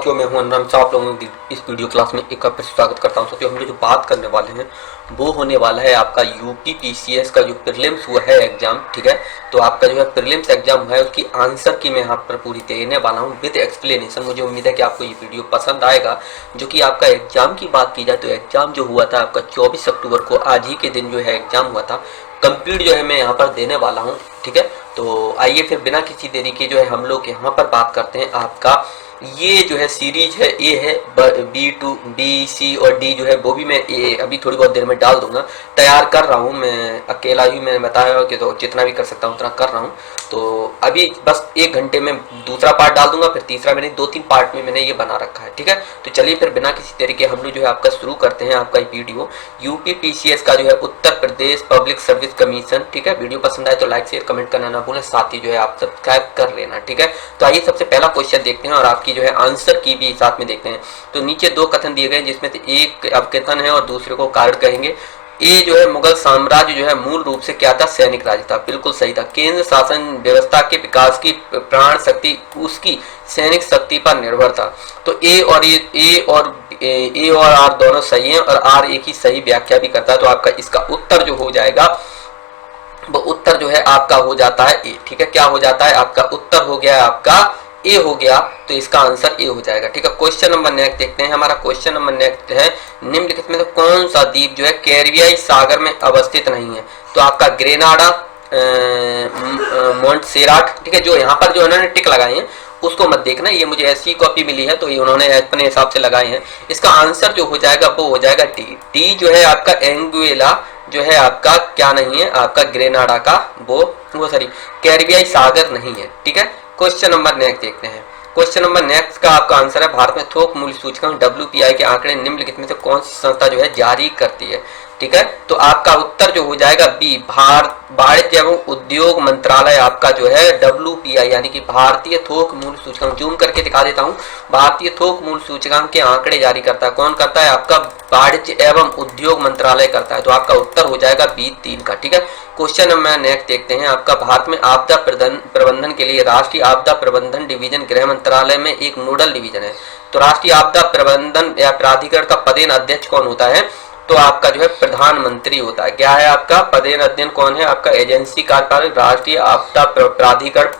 साथियों मैं हूं अनुराम साहब, आप लोगों की इस वीडियो क्लास में एक बार फिर स्वागत करता हूं। साथियों हम लोग जो बात करने वाले हैं वो होने वाला है आपका यूपी पीसीएस का जो प्रीलिम्स हुआ है एग्जाम। ठीक है, तो आपका जो है प्रीलिम्स एग्जाम है उसकी आंसर की मैं यहाँ पर पूरी देने वाला हूँ विद एक्सप्लेनेशन। मुझे उम्मीद है कि आपको ये वीडियो पसंद आएगा। जो कि आपका एग्जाम की बात की जाए तो एग्जाम जो हुआ था आपका 24 अक्टूबर को, आज ही के दिन जो है एग्जाम हुआ था। कंप्लीट जो है मैं यहाँ पर देने वाला हूँ। ठीक है, तो आइए फिर बिना किसी देरी के जो है हम लोग यहाँ पर बात करते हैं। आपका ये जो है सीरीज है, ए है B2 B C और D जो है वो भी मैं ए अभी थोड़ी बहुत देर में डाल दूंगा। तैयार कर रहा हूँ मैं अकेला ही, मैंने बताया कि तो जितना भी कर सकता हूँ उतना कर रहा हूँ। तो अभी बस 1 घंटे में दूसरा पार्ट डाल दूंगा, फिर तीसरा। मैंने 2-3 पार्ट में मैंने ये बना रखा है। ठीक है, तो चलिए फिर बिना किसी तरीके हम लोग जो है आपका शुरू करते हैं आपका वीडियो यूपी पीसीएस का जो है उत्तर प्रदेश पब्लिक सर्विस कमीशन। ठीक है, वीडियो पसंद आए तो लाइक शेयर कमेंट करना ना भूलें, साथ ही जो है आप सब्सक्राइब कर लेना। ठीक है, तो आइए सबसे पहला क्वेश्चन देखते हैं और आपकी जो है आंसर की भी साथ में देखते हैं। तो नीचे 2 कथन दिए गए जिसमें से एक अवकथन है और दूसरे को कारण कहेंगे। ये जो है मुगल साम्राज्य जो है मूल रूप से क्या था? सैनिक राज्य था। बिल्कुल सही था। केंद्र शासन व्यवस्था के विकास की प्राण शक्ति उसकी सैनिक शक्ति पर निर्भर था। तो ए और आर दोनों सही हैं और आर एक ही सही व्याख्या भी करता है। तो आपका इसका उत्तर जो हो जाएगा वो उत्तर जो है आपका हो जाता है ए। ठीक है, क्या हो जाता है? आपका उत्तर हो गया आपका ए हो गया, तो इसका आंसर ए हो जाएगा। ठीक है, क्वेश्चन नंबर नेक्स्ट देखते हैं। हमारा क्वेश्चन नंबर नेक्स्ट है, निम्नलिखित में से कौन सा द्वीप जो है कैरिबियाई सागर में अवस्थित नहीं है? तो आपका ग्रेनाडा, मोंटसेराट। ठीक है, जो यहाँ पर जो उन्होंने टिक लगाए हैं उसको मत देखना, ये मुझे ऐसी कॉपी मिली है तो ये उन्होंने अपने हिसाब से लगाए हैं। इसका आंसर जो हो जाएगा वो हो जाएगा डी। डी जो है आपका एंगुएला जो है आपका क्या नहीं है? आपका ग्रेनाडा का वो सॉरी कैरिबियाई सागर नहीं है। ठीक है, क्वेश्चन नंबर नेक्स्ट देखते हैं। क्वेश्चन नंबर नेक्स्ट का आपका आंसर है, भारत में थोक मूल्य सूचकांक WPI के आंकड़े निम्नलिखित में से कौन सी संस्था जो है जारी करती है? ठीक है, तो आपका उत्तर जो हो जाएगा बी, वाणिज्य एवं उद्योग मंत्रालय आपका जो है WPI यानी कि भारतीय थोक मूल्य सूचकांक। जूम करके दिखा देता हूं, भारतीय थोक मूल्य सूचकांक के आंकड़े जारी करता है। कौन करता है? आपका वाणिज्य एवं उद्योग मंत्रालय करता है। तो आपका उत्तर हो जाएगा बी 3 का। ठीक है, क्वेश्चन नंबर नेक्स्ट देखते हैं। आपका भारत में आपदा प्रबंधन के लिए राष्ट्रीय आपदा प्रबंधन डिवीजन गृह मंत्रालय में एक नोडल डिवीजन है। तो राष्ट्रीय आपदा प्रबंधन या प्राधिकरण का पदेन अध्यक्ष कौन होता है? तो आपका जो है प्रधानमंत्री होता है। क्या है आपका पदेन अध्ययन कौन है? आपका एजेंसी कार्यपालक राष्ट्रीय आपदा प्राधिकरण।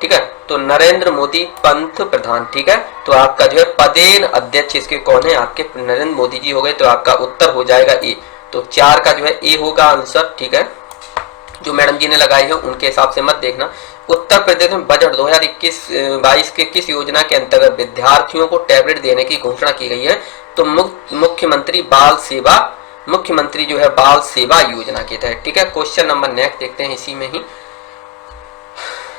ठीक है, तो नरेंद्र मोदी पंत प्रधान। ठीक है, तो आपका जो है पदेन अध्यक्ष इसके कौन है? आपके नरेंद्र मोदी जी हो गए। तो आपका उत्तर हो जाएगा ए। तो 4 का जो है ए होगा आंसर। ठीक है, जो मैडम जी ने लगाई है उनके हिसाब से मत देखना। उत्तर प्रदेश में बजट 2021-22 के किस योजना के अंतर्गत विद्यार्थियों को टैबलेट देने की घोषणा की गई है? तो मुख्यमंत्री जो है बाल सेवा योजना के तहत। ठीक है, क्वेश्चन नंबर नेक्स्ट देखते हैं इसी में ही।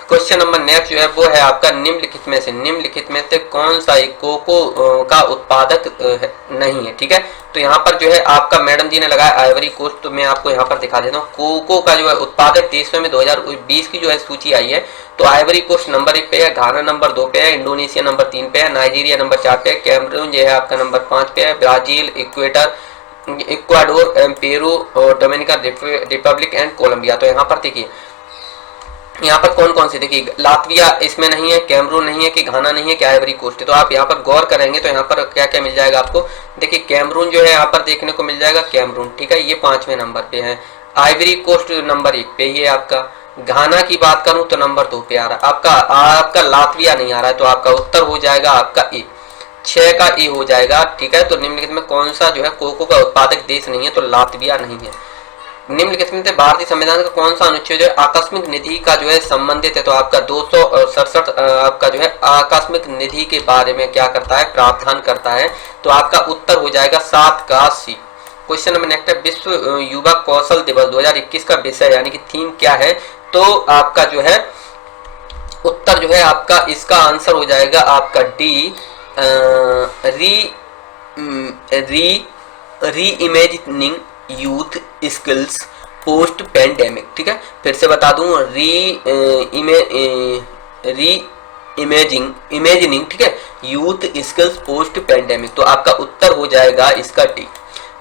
क्वेश्चन नंबर नेक्स्ट जो है वो है आपका निम्नलिखित में से कौन सा एक कोको का उत्पादक नहीं है? ठीक है, तो यहाँ पर जो है आपका मैडम जी ने लगाया आइवरी कोस्ट। तो मैं आपको यहाँ पर दिखा देता हूँ कोको का जो है उत्पादक देशों में 2020 की जो है सूची आई है। तो आइवरी कोस्ट नंबर 1 पे है, घाना नंबर 2 पे है, इंडोनेशिया नंबर 3 पे है, नाइजीरिया नंबर 4 पे है, कैमरून जो है आपका नंबर 5 पे है, ब्राजील, इक्वाडोर, पेरू और डोमिनिकन रिपब्लिक एंड कोलंबिया। तो यहाँ पर देखिए यहाँ पर कौन कौन सी, देखिए लातविया इसमें नहीं है, कैमरून नहीं है, कि घाना नहीं है, क्या आइवरी कोस्ट है। तो आप यहाँ पर गौर करेंगे तो यहाँ पर क्या क्या मिल जाएगा आपको? देखिए कैमरून जो है यहाँ पर देखने को मिल जाएगा, कैमरून। ठीक है, ये 5वें नंबर पे है। आइवरी कोस्ट नंबर 1 पे ये आपका। घाना की बात करूं तो नंबर 2 पे आ रहा है आपका लातविया नहीं आ रहा है। तो आपका उत्तर हो जाएगा आपका ए, 6 का ए हो जाएगा। ठीक है, तो निम्नलिखित में कौन सा जो है कोको का उत्पादक देश नहीं है? तो लातविया नहीं है। निम्नलिखित में से भारतीय संविधान का कौन सा अनुच्छेद जो है आकस्मिक निधि का जो है संबंधित है? तो आपका 267 आपका जो है आकस्मिक निधि के बारे में क्या करता है? प्रावधान करता है। तो आपका उत्तर हो जाएगा 7 का सी। क्वेश्चन नंबर नेक्स्ट है, विश्व युवा कौशल दिवस 2021 का विषय यानी कि थीम क्या है? तो आपका जो है उत्तर जो है आपका इसका आंसर हो जाएगा आपका डी, री imagining youth skills post pandemic. ठीक है, फिर से बता दूं, इमेजिनिंग ठीक है, यूथ स्किल्स पोस्ट पैंडेमिक। तो आपका उत्तर हो जाएगा इसका डी।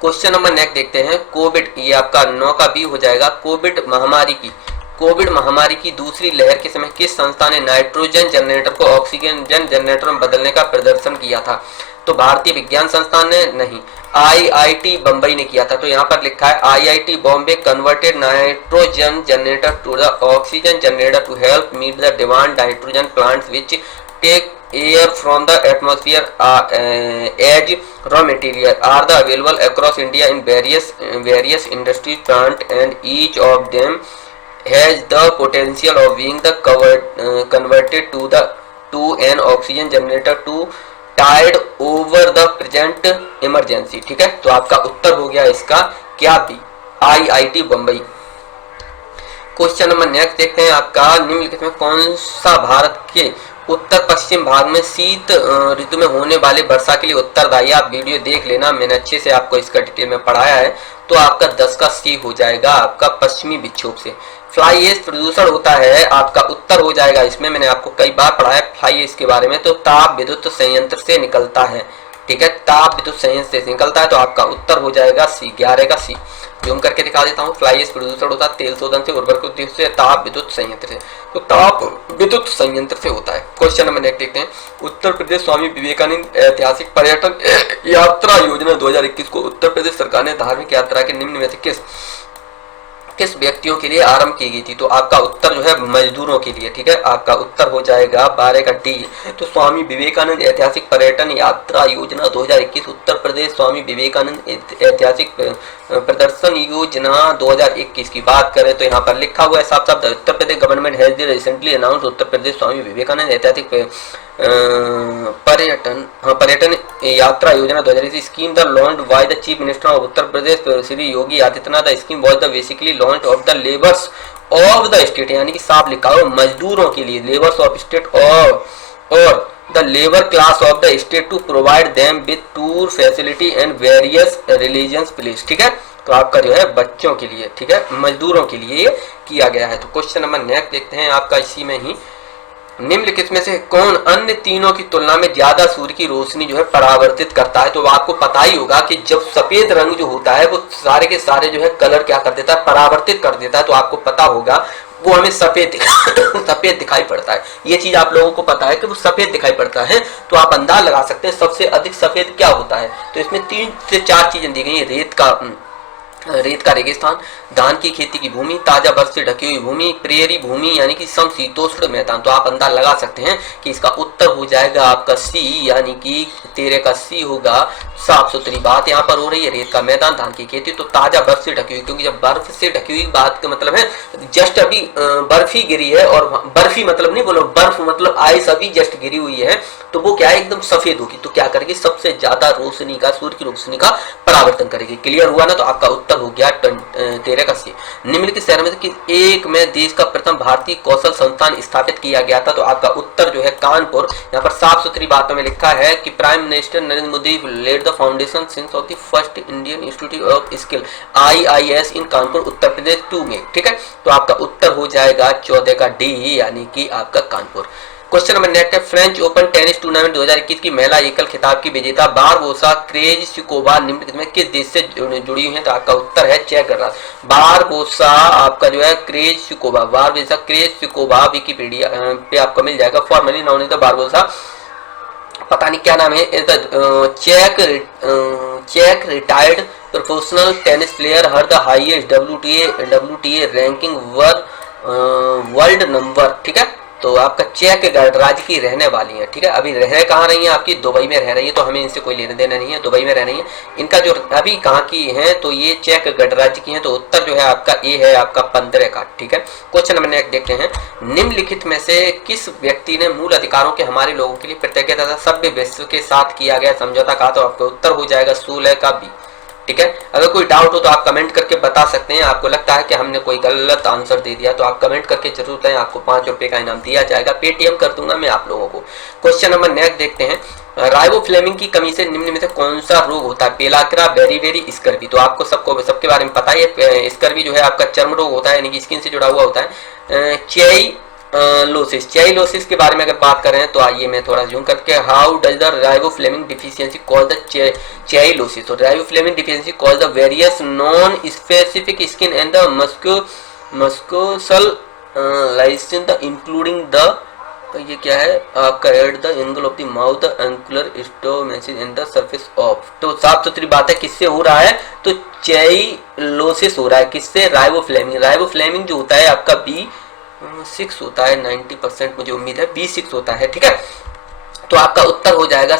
क्वेश्चन नंबर नेक्स्ट देखते हैं, कोविड, ये आपका 9 का बी हो जाएगा। कोविड महामारी की कोविड महामारी की दूसरी लहर के समय किस संस्था ने नाइट्रोजन जनरेटर को ऑक्सीजन जनरेटर में बदलने का प्रदर्शन किया था? तो भारतीय विज्ञान संस्थान ने नहीं, आईआईटी बम्बई ने किया था। तो यहाँ पर लिखा है IIT Bombay converted nitrogen generator to the oxygen generator to help meet the demand. Nitrogen plants which take air from the atmosphere as raw material are the available across India in various industry plant, and each of them has the potential of being the converted to an oxygen generator to tide over the present emergency। ठीक है, तो आपका उत्तर हो गया इसका क्या? B, IIT Bombay. Question number next देखते हैं आपका, निम्नलिखित में कौन सा भारत के उत्तर पश्चिम भाग में शीत ऋतु में होने वाले वर्षा के लिए उत्तरदायी? आप वीडियो देख लेना, मैंने अच्छे से आपको इसका डिटेल में पढ़ाया है। तो आपका 10 का सी हो जाएगा आपका पश्चिमी विक्षोभ से। फ्लाई ऐश प्रदूषण होता है, आपका उत्तर हो जाएगा इसमें, मैंने आपको कई बार पढ़ाया फ्लाई ऐश के बारे में। तो ताप विद्युत संयंत्र से निकलता है। ठीक है, ताप विद्युत संयंत्र से निकलता है, तो आपका उत्तर हो जाएगा सी, 11 का सी। जूम करके दिखा देता हूँ। फ्लाई ऐश प्रदूषण होता है तेल शोधन से, उर्वरक उद्देश्य से, ताप विद्युत संयंत्र से। तो ताप विद्युत संयंत्र से होता है। क्वेश्चन नंबर नेक्स्ट देखते हैं, उत्तर प्रदेश स्वामी विवेकानंद ऐतिहासिक पर्यटन यात्रा योजना 2021 को उत्तर प्रदेश सरकार ने धार्मिक यात्रा के निम्न में से किस व्यक्तियों के लिए आरंभ की गई थी? तो आपका उत्तर जो है मजदूरों के लिए। ठीक है, आपका उत्तर हो जाएगा 12 का डी। तो स्वामी विवेकानंद ऐतिहासिक पर्यटन यात्रा योजना 2021 उत्तर प्रदेश स्वामी विवेकानंद ऐतिहासिक प्रदर्शन योजना 2021 की बात करें तो यहाँ पर लिखा हुआ है साफ साफ, Uttar Pradesh government has recently announce Uttar Pradesh Swami Vivekanand Aitihasik Paryatan Yatra Yojana 2021 scheme the launched by the chief minister of Uttar Pradesh Shri Yogi Adityanath. The scheme was the basically launch of the labours of the state, यानी कि साफ लिखा हो मजदूरों के लिए, लेबर्स ऑफ स्टेट और the labour class of the state to provide them with tour facility and various religious place. ठीक है, तो आपका जो है बच्चों के लिए, ठीक है, मजदूरों के लिए किया गया है। तो क्वेश्चन नंबर नेक्स्ट देखते हैं आपका, इसी में ही निम्नलिखित में से कौन अन्य तीनों की तुलना में ज्यादा सूर्य की रोशनी जो है परावर्तित करता है? तो आपको पता ही होगा कि जब सफेद रंग जो होता है वो सारे के सारे जो है कलर क्या कर देता है, परावर्तित कर देता है। तो आपको पता होगा वो हमें सफेद सफेद दिखाई पड़ता है। ये चीज आप लोगों को पता है कि वो सफेद दिखाई पड़ता है। तो आप अंदाज लगा सकते हैं सबसे अधिक सफेद क्या होता है। तो इसमें 3 से 4 चीजें दी गई है, रेत का रेगिस्तान, धान की खेती की भूमि, ताजा बर्फ से ढकी हुई भूमि, प्रेरी भूमि यानी कि समशीतोष्ण मैदान। तो आप अंदाज लगा सकते हैं कि इसका उत्तर हो जाएगा आपका सी, यानी कि 13 का सी होगा। साफ सुथरी बात यहाँ पर हो रही है, रेत का मैदान, धान की खेती, तो ताजा बर्फ से ढकी हुई, क्योंकि जब बर्फ से ढकी हुई बात का मतलब है जस्ट अभी बर्फ ही गिरी है, और बर्फी मतलब नहीं बोलो, बर्फ मतलब आइस अभी जस्ट गिरी हुई है, तो वो क्या है एकदम सफेद होगी। तो क्या करेगी, सबसे ज्यादा रोशनी का, सूर्य की रोशनी का परावर्तन करेगी। क्लियर हुआ ना? तो आपका उत्तर हो गया 13 का सी। निम्नलिखित शहर में से एक में देश का प्रथम भारतीय कौशल संस्थान स्थापित किया गया था? तो आपका उत्तर जो है कानपुर। यहाँ पर साफ सुथरी बातों में लिखा है कि prime minister Narendra Modi laid the foundation since of the first Indian institute of skill IIS in Kanpur Uttar Pradesh 2 में। ठीक है, तो आपका उत्तर हो जाएगा 14 का डी, यानी कि आपका कानपुर। क्वेश्चन नंबर नेक्स्ट है, फ्रेंच ओपन टेनिस टूर्नामेंट 2021 की महिला एकल खिताब की विजेता बारबोसा क्रेजिकोवा निम्नलिखित में किस देश से जुड़ी हुई है? तो आपका उत्तर है चेक गणराज्य। बारबोसा आपका जो है क्रेजिकोवा, बारबोसा क्रेजिकोवा विकिपीडिया पे आपको मिल जाएगा। Formerly known is the Barbosa, पता नहीं क्या नाम है, इज द चेक retired professional tennis player her the highest WTA ranking world number. ठीक है, तो आपका चेक गणराज्य की रहने वाली है। ठीक है, अभी रह कहाँ रही है आपकी, दुबई में रह रही है, तो हमें इनसे कोई लेना देना नहीं है, दुबई में रह रही है। इनका जो अभी कहाँ की है, तो ये चेक गणराज्य की है। तो उत्तर जो है आपका ए है, आपका 15 का। ठीक है, क्वेश्चन नंबर नेक्स्ट देखते हैं, निम्नलिखित में से किस व्यक्ति ने मूल अधिकारों के हमारे लोगों के लिए प्रतिज्ञा तथा सभ्य विश्व के साथ किया गया समझौता कहा? तो आपका उत्तर हो जाएगा 16 का बी। ठीक है, अगर कोई डाउट हो तो आप कमेंट करके बता सकते हैं। आपको लगता है कि हमने कोई गलत आंसर दे दिया तो आप कमेंट करके जरूर बताएं, आपको 5 रुपए का इनाम दिया जाएगा, पेटीएम कर दूंगा मैं आप लोगों को। क्वेश्चन नंबर नेक्स्ट देखते हैं, राइबोफ्लेविन की कमी से निम्न में से कौन सा रोग होता है? पेलाक्रा, बेरीबेरी, स्कर्वी। तो आपको सबके बारे में पता है, स्कर्वी जो है आपका चर्म रोग होता है, यानी कि स्किन से जुड़ा हुआ होता है। चाइलोसिस के बारे में अगर बात करें तो आइए मैं थोड़ा जूम करके, how does the riboflavin deficiency cause the cheilosis? तो riboflavin deficiency cause the various non specific skin and the mucosal lesions the including the, ये क्या है आपका, at the angle of the mouth the angular stove message in the surface of. तो साफ सुथरी बात है, किससे हो रहा है, तो चेइलोसिस हो रहा है, किससे, राइबोफ्लेविन। राइबोफ्लेविन जो होता है आपका B6 होता है, 90% मुझे उम्मीद है B6 होता है, ठीक है। तो आपका उत्तर हो जाएगा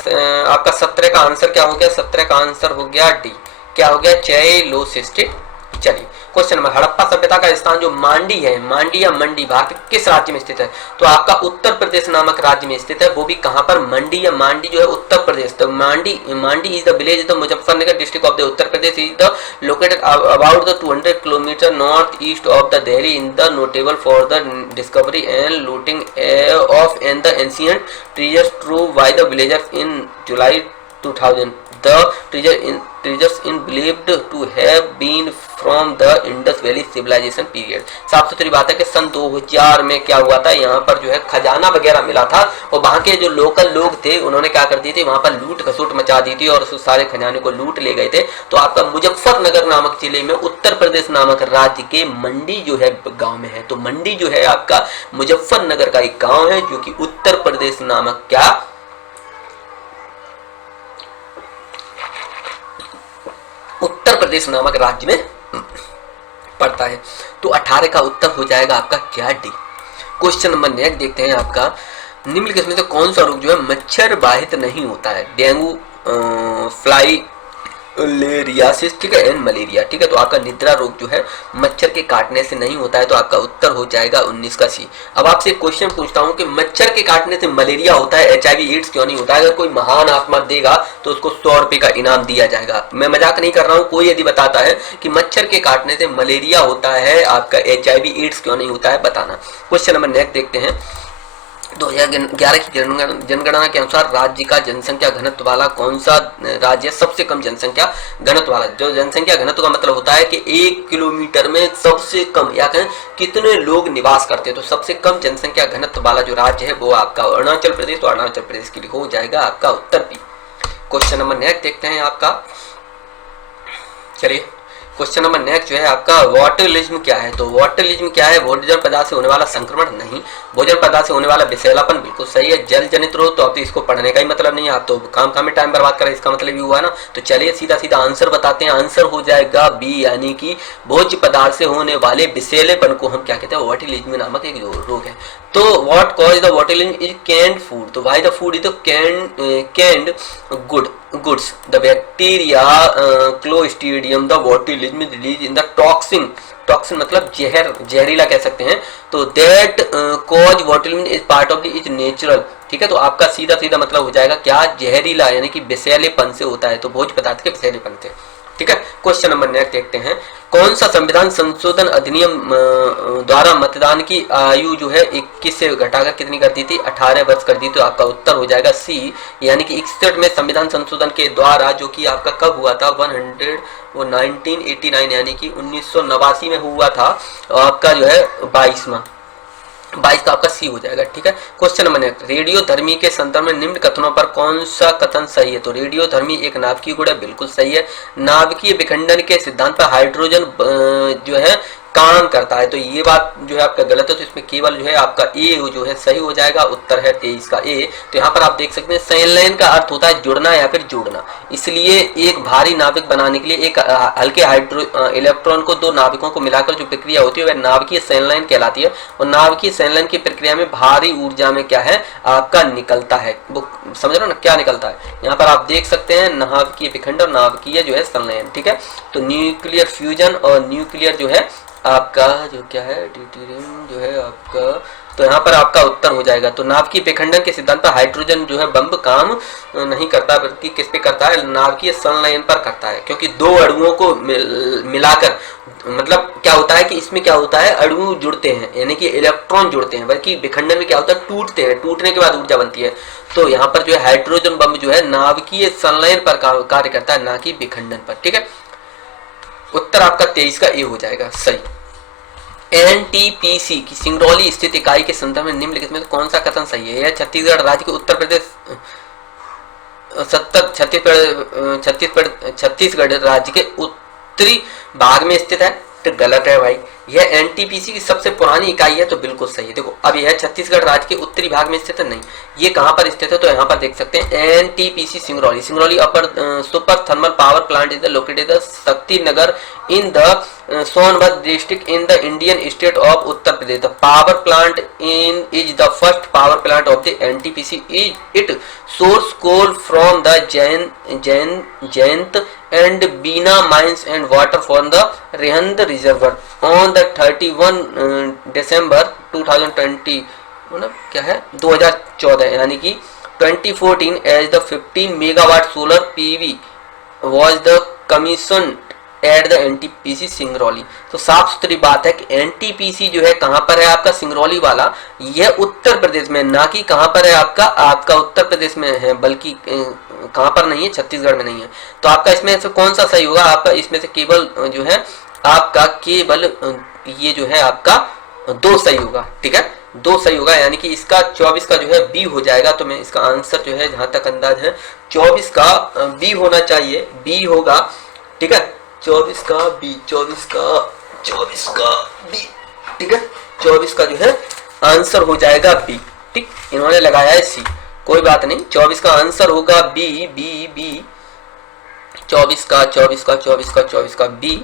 आपका 17 का आंसर क्या हो गया, 17 का आंसर हो गया डी, क्या हो गया, चेइलोसिस। ठीक, चलिए क्वेश्चन नंबर, हड़प्पा सभ्यता का स्थान जो मांडी है, मांडी या मंडी, भारत के किस राज्य में स्थित है, तो आपका उत्तर प्रदेश नामक राज्य में स्थित है, वो भी कहां पर, मंडी या मांडी जो है उत्तर प्रदेश। तो Mandi is the village the Muzaffarnagar district of the Uttar Pradesh, is the located about the 200 kilometre north east of the Delhi, in the notable for the discovery and looting of and the ancient treasures trove by the villagers in July 2000। The treasures in believed to have been from the Indus Valley civilization period। साफ सुथरी बात है कि सन 2000 में क्या हुआ था, यहाँ पर जो है खजाना वगैरह मिला था और वहाँ के जो लोकल लोग थे उन्होंने क्या कर दी थी, वहाँ पर लूट खसोट मचा दी थी और उस सारे खजाने को लूट ले गए थे। तो आपका मुजफ्फरनगर नामक जिले में उत्तर प्रदेश नामक राज्य के मंडी जो है गाँव में है। तो मंडी जो है आपका मुजफ्फरनगर का एक गाँव है जो कि उत्तर प्रदेश नामक क्या, उत्तर प्रदेश नामक राज्य में पड़ता है। तो 18 का उत्तर हो जाएगा आपका क्या, डी। क्वेश्चन नंबर नेक्स्ट देखते हैं आपका, निम्नलिखित में से कौन सा रोग जो है मच्छर बाधित नहीं होता है, डेंगू, फ्लाई लेरियासिस, ठीक है, एंड मलेरिया, ठीक है। तो आपका निद्रा रोग जो है मच्छर के काटने से नहीं होता है, तो आपका उत्तर हो जाएगा 19 का सी। अब आपसे क्वेश्चन पूछता हूं कि मच्छर के काटने से मलेरिया होता है, HIV एड्स क्यों नहीं होता है? अगर कोई महान आत्मा देगा तो उसको 100 रुपए का इनाम दिया जाएगा। मैं मजाक नहीं कर रहा हूं। कोई यदि बताता है कि मच्छर के काटने से मलेरिया होता है, आपका HIV एड्स क्यों नहीं होता है, बताना। क्वेश्चन नंबर नेक्स्ट देखते हैं, 2011 की जनगणना के अनुसार राज्य का जनसंख्या घनत्व वाला कौन सा राज्य है, सबसे कम जनसंख्या घनत्व वाला। जो जनसंख्या घनत्व का मतलब होता है कि 1 किलोमीटर में सबसे कम या कहें कितने लोग निवास करते हैं, तो सबसे कम जनसंख्या घनत्व वाला जो राज्य है वो आपका अरुणाचल प्रदेश। तो अरुणाचल प्रदेश के लिए हो जाएगा आपका उत्तर बी। क्वेश्चन नंबर नेक्स्ट देखते हैं आपका, चलिए क्वेश्चन नंबर नेक्स्ट जो है आपका, वॉटलिज्म क्या है? तो वॉटलिज्म क्या है, भोजन पदार्थ से होने वाला संक्रमण नहीं, भोजन पदार्थ से होने वाला विषैलापन बिल्कुल सही है। जल जनित रोग, तो आप तो इसको पढ़ने का ही मतलब नहीं है, आप तो काम में टाइम बर्बाद करें, इसका मतलब ही हुआ ना। तो चलिए सीधा सीधा आंसर बताते हैं, आंसर हो जाएगा बी, यानी कि भोज्य पदार्थ से होने वाले विषैलेपन को हम क्या कहते हैं, वॉटलिज्म नामक एक रोग है। तो what cause the botulism is canned food, तो why the food is the canned goods, the bacteria clostridium the botulism is released in the toxin, toxin मतलब जहर, जहरीला कह सकते हैं। तो that cause botulism is part of the is natural, ठीक है। तो आपका सीधा सीधा मतलब हो जाएगा क्या, जहरीला यानी कि विषैलेपन से होता है, तो भोज्य पदार्थ के विषैलेपन से, ठीक है। क्वेश्चन नंबर नेक्स्ट देखते हैं, कौन सा संविधान संशोधन अधिनियम द्वारा मतदान की आयु जो है 21 से घटाकर कितनी कर दी थी, 18 वर्ष कर दी। तो आपका उत्तर हो जाएगा सी, यानी कि 61 में संविधान संशोधन के द्वारा, जो कि आपका कब हुआ था, 1989 यानी कि 1989 में हुआ था। आपका जो है 22 का आपका सी हो जाएगा, ठीक है। क्वेश्चन नंबर नेक्स्ट, रेडियो धर्मी के संदर्भ में निम्न कथनों पर कौन सा कथन सही है? तो रेडियो धर्मी एक नाभिकीय गुण है, बिल्कुल सही है। नाभिकीय विखंडन के सिद्धांत पर हाइड्रोजन जो है काम करता है, तो ये बात जो है आपका गलत है। तो इसमें केवल जो है आपका ए जो है सही हो जाएगा, उत्तर है 23 का ए। तो यहाँ पर आप देख सकते हैं संलयन का अर्थ होता है जुड़ना या फिर जोड़ना, इसलिए एक भारी नाभिक बनाने के लिए एक हल्के इलेक्ट्रॉन को दो नाभिकों को मिलाकर जो प्रक्रिया होती है वह नाभिकीय संलयन कहलाती है। और नाभिकीय संलयन की प्रक्रिया में भारी ऊर्जा में क्या है आपका निकलता है, वो समझ रहे हो ना क्या निकलता है। यहाँ पर आप देख सकते हैं नाभिकीय विखंडन और नाभिकीय जो है संलयन, ठीक है। तो न्यूक्लियर फ्यूजन और न्यूक्लियर जो है आपका जो क्या है ड्यूटेरियम जो है आपका, तो यहाँ पर आपका उत्तर हो जाएगा। तो नाभिकीय विखंडन के सिद्धांत पर हाइड्रोजन जो है बम काम नहीं करता, बल्कि किस पे करता है, नाभिकीय संलयन पर करता है। क्योंकि दो अणुओं को मिलाकर, मतलब क्या होता है कि इसमें क्या होता है, अणु जुड़ते हैं यानी कि इलेक्ट्रॉन जुड़ते हैं, बल्कि विखंडन में क्या होता है, टूटते हैं, टूटने के बाद ऊर्जा बनती है। तो यहाँ पर जो है हाइड्रोजन बम जो है नाभिकीय संलयन पर कार्य करता है, ना कि विखंडन पर, ठीक है। उत्तर आपका 23 का ए हो जाएगा सही। NTPC की सिंगरौली स्थित इकाई के संदर्भ में निम्नलिखित में कौन सा कथन सही है? यह छत्तीसगढ़ राज्य के उत्तर प्रदेश छत्तीसगढ़ राज्य के उत्तरी भाग में स्थित है, तो गलत है भाई। यह एनटीपीसी की सबसे पुरानी इकाई है, तो बिल्कुल सही है। देखो अब यह छत्तीसगढ़ राज्य के उत्तरी भाग में स्थित है, नहीं, ये कहां पर स्थित है, तो यहाँ पर देख सकते हैं NTPC Singrauli. Singrauli upper super thermal power plant is the located Shakti Nagar in the Sonbhadra district in the Indian state of Uttar Pradesh. The power plant in is the first power plant of the NTPC. It source coal from the Jayant and Bina mines and water from the Rihand reservoir on the 31 December 2020 मतलब क्या है 2014 यानी कि 2014 as the 15 megawatt solar PV was the commissioned at the NTPC Singrauli. तो साफ सुथरी बात है कि एनटीपीसी जो है कहां पर है आपका, सिंगरौली वाला, यह उत्तर प्रदेश में, ना कि कहां पर है आपका उत्तर प्रदेश में है, बल्कि कहां पर नहीं है, छत्तीसगढ़ में नहीं है। तो आपका इसमें से कौन सा सही होगा, आपका इसमें से केवल जो है आपका केवल ये जो है आपका 2 सही होगा, ठीक है, 2 सही होगा, यानी कि इसका 24 का जो है बी हो जाएगा। तो मैं इसका आंसर जो है जहां तक अंदाज है 24 का बी होना चाहिए, बी होगा, ठीक है, 24 का बी, 24 का बी, ठीक है, 24 का जो है आंसर हो जाएगा बी, ठीक, इन्होंने लगाया है सी, कोई बात नहीं, 24 का आंसर होगा बी बी बी, 24 का बी,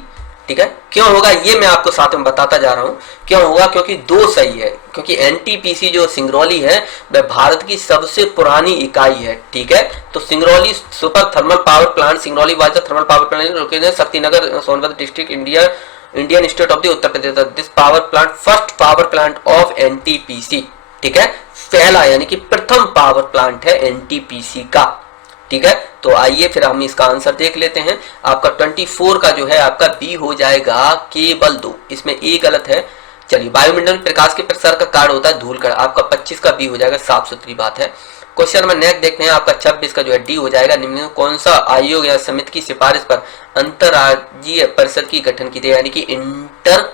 ठीक है। क्यों होगा ये मैं आपको साथ में बताता जा रहा हूं, क्यों होगा, क्योंकि 2 सही है, क्योंकि एनटीपीसी जो सिंगरौली है वह भारत की सबसे पुरानी इकाई है, ठीक है। तो Singrauli super thermal power plant, Singrauli was the thermal power plant located Shaktinagar Sonbhadra district Indian state of the Uttar Pradesh. This power plant first power plant of NTPC, ठीक है, पहला यानी कि प्रथम पावर प्लांट है एनटीपीसी का, ठीक है। तो आइए फिर हम इसका आंसर देख लेते हैं। आपका 24 का जो है आपका बी हो जाएगा केवल 2, इसमें ए गलत है। चलिए, वायुमंडल में प्रकाश के प्रसार का कार्य होता है धूलकण, आपका 25 का बी हो जाएगा, साफ सुथरी बात है। क्वेश्चन नंबर नेक्स्ट देखते हैं, आपका 26 का जो है डी हो जाएगा। निम्न कौन सा आयोग या समिति की सिफारिश पर अंतरराज्यीय परिषद की गठन की थी, यानी कि इंटर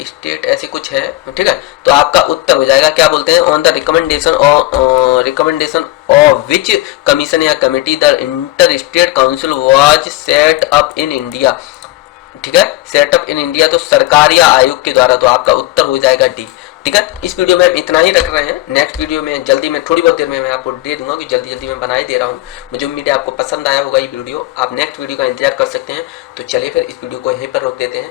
स्टेट ऐसे कुछ है, ठीक है। तो आपका उत्तर हो जाएगा, क्या बोलते हैं, on the recommendation of which commission या committee the inter state council was set up in India, ठीक है, सेटअप इन इंडिया, तो सरकार या आयोग के द्वारा। तो आपका उत्तर हो जाएगा डी, ठीक है। इस वीडियो में हम इतना ही रख रहे हैं, नेक्स्ट वीडियो में जल्दी में थोड़ी बहुत देर में मैं आपको दे दूंगा, कि जल्दी में बनाए दे रहा हूँ। मुझे उम्मीद है आपको पसंद आया होगा ये वीडियो, आप नेक्स्ट वीडियो का इंतजार कर सकते हैं। तो चलिए फिर इस वीडियो को यहीं पर रोक देते हैं,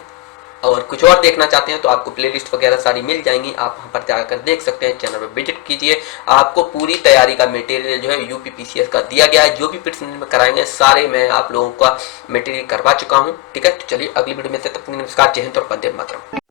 और कुछ और देखना चाहते हैं तो आपको प्लेलिस्ट वगैरह सारी मिल जाएंगी, आप वहां पर जाकर देख सकते हैं, चैनल पर विजिट कीजिए। आपको पूरी तैयारी का मटेरियल जो है यूपीपीसीएस का दिया गया है, जो भी प्रश्न में कराएंगे सारे मैं आप लोगों का मटेरियल करवा चुका हूं, ठीक है। तो चलिए अगली वीडियो में से तब तक नमस्कार, जय हिंद और वंदे मातरम।